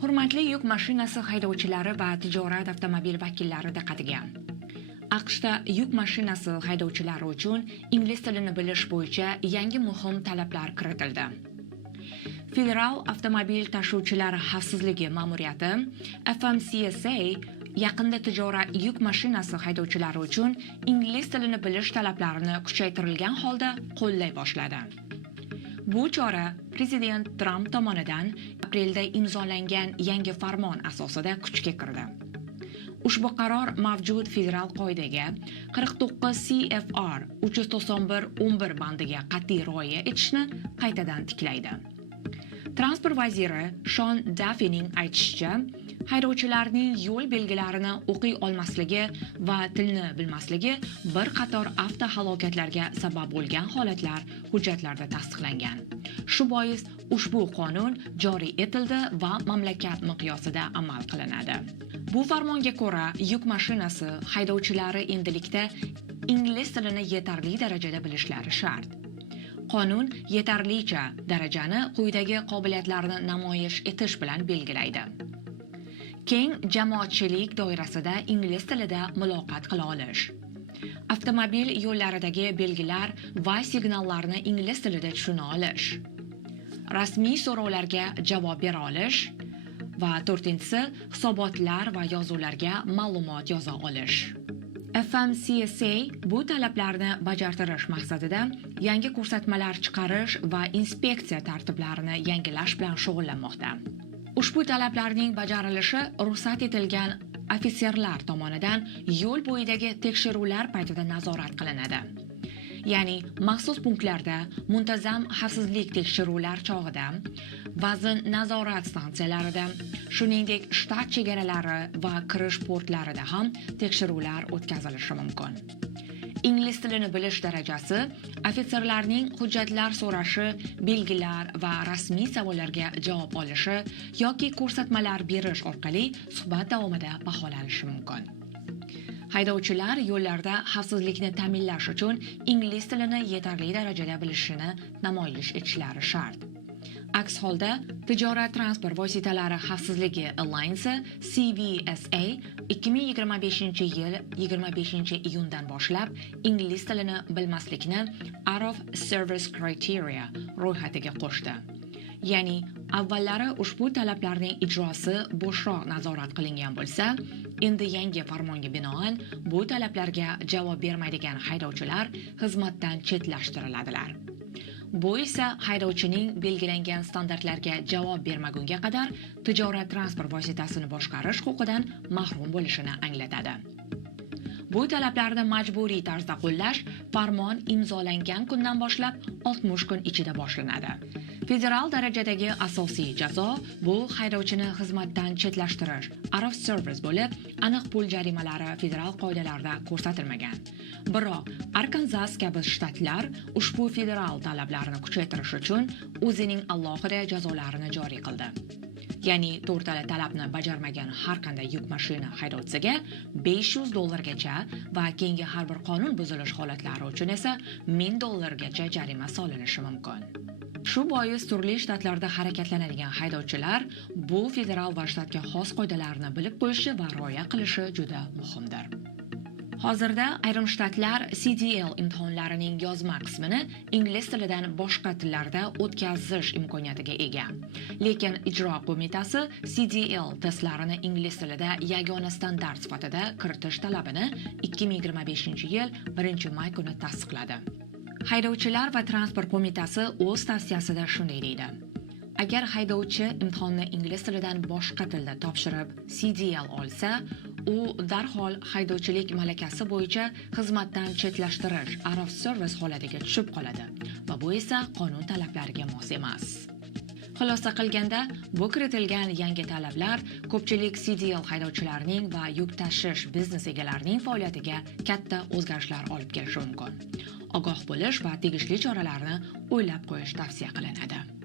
Hurmatli yuk mashinasi haydovchilari va tijorat avtomobil vakillari diqqatiga. AQShda yuk mashinasi haydovchilari uchun ingliz tilini bilish bo'yicha yangi muhim talablar kiritildi. Federal avtomobil tashuvchilari xavfsizligi ma'muriyati FMCSA yaqinda tijorat yuk mashinasi haydovchilari uchun ingliz tilini bilish talablarini kuchaytirilgan holda qo'llay boshladi. Bu chora Prezident Trump tomonidan aprelda imzolangan yangi farmon asosida kuchga kirdi. Ushbu qaror mavjud federal qoidaga 49 CFR 391-11 bandiga qat'iy rioya etishni qaytadan tiklaydi. Transport vaziri Sean Duffy'ning aytishicha, haydovchilarning yo'l belgilarini o'qiy olmasligi va tilni bilmasligi bir qator avtohalokatlarga sabab bo'lgan holatlar hujjatlarda tasdiqlangan. Shu bois ushbu qonun joriy etildi va mamlakat miqyosida amal qilinadi. Bu farmonga ko'ra, yuk mashinasi haydovchilari endilikda ingliz tilini yetarli darajada bilishlari shart. Qonun yetarlicha darajani quyidagi qobiliyatlarni namoyish etish bilan belgilaydi. Keng jamoatchilik doirasida ingliz tilida muloqot qila olish. Avtomobil yo'llaridagi belgilar va signallarni ingliz tilida tushuna olish. Rasmiy so'rovlarga javob bera olish va 4-si hisobotlar va yozuvlarga ma'lumot yoza olish. FMCSA bu talablarni bajartirish maqsadida yangi ko'rsatmalar chiqarish va inspeksiya tartiblarini yangilash bilan shug'ullanmoqda. Ushbu talablarning bajarilishi ruxsat etilgan ofitserlar tomonidan yo'l bo'yidagi tekshiruvlar paytida nazorat qilinadi. Ya'ni maxsus punktlarda muntazam xavfsizlik tekshiruvlar chog'ida, vazn nazorat stansiyalarida, shuningdek shtat chegaralari va kirish portlarida ham tekshiruvlar o'tkazilishi mumkin. Ingliz tilini bilish darajasi ofitserlarning hujjatlar so'rashi, belgilar va rasmiy savollarga javob olishi yoki ko'rsatmalar berish orqali suhbat davomida baholanishi mumkin. Haydovchilar yo'llarda xavfsizlikni ta'minlash uchun ingliz tilini yetarli darajada bilishini namoyish etishlari shart. Aks holda, Tijorat transport vositalari xavfsizligi Alliance CVSA 2025-yil 25-iyundan boshlab ingliz tilini bilmaslikni out of service criteria ro'yxatiga qo'shdi. Ya'ni avvallari ushbu talablarning ijrosi bo'shroq nazorat qilingan bo'lsa, endi yangi farmonga binoan bu talablarga javob bermaydigan haydovchilar xizmatdan chetlashtiriladilar. Bu esa haydovchining belgilangan standartlarga javob bermagunga qadar tijorat transport vositasini boshqarish huquqidan mahrum bo'lishini anglatadi. Bu talablarni majburiy tarzda qo'llash farmon imzolangan kundan boshlab 60 kun ichida boshlanadi. Federal darajadagi asosiy jazo bu haydovchini xizmatdan chetlashtirish, out of service bo'lib, aniq pul jarimalari federal qoidalarda ko'rsatilmagan. Biroq Arkansas kabi shtatlar ushbu federal talablarni kuchaytirish uchun o'zining alohida jazolarini joriy qildi. Ya'ni to'rtala talabni bajarmagan har qanday yuk mashina haydovchisiga $500 va keyingi har bir qonun buzilish holatlari uchun esa $1000 jarima solinishi mumkin. Shu bois turli shtatlarda harakatlanadigan haydovchilar bu federal va shtatga xos qoidalarni bilib qo'yishi va rioya qilishi juda muhimdir. Hozirda ayrim shtatlar CDL imtihonlarining yozma qismini ingliz tilidan boshqa tillarda o'tkazish imkoniyatiga ega. Lekin ijro qo'mitasi CDL testlarini ingliz tilida yagona standart sifatida kiritish talabini 2025-yil 1-may kuni tasdiqladi. Haydovchilar va transport qo'mitasi o'z tavsiyasida shunday deydi: Agar haydovchi imtihonni ingliz tilidan boshqa tilda topshirib CDL olsa, u darhol haydovchilik malakasi bo'yicha xizmatdan chetlashtirish, out of service holatiga tushib qoladi va bu esa qonun talablariga mos emas. Xulosa qilganda, bu kiritilgan yangi talablar ko'pchilik CDL haydovchilarining va yuk tashish biznes egalarining faoliyatiga katta o'zgarishlar olib kelishi mumkin. Ogoh bo'lish va tegishli choralarni o'ylab qo'yish tavsiya qilinadi.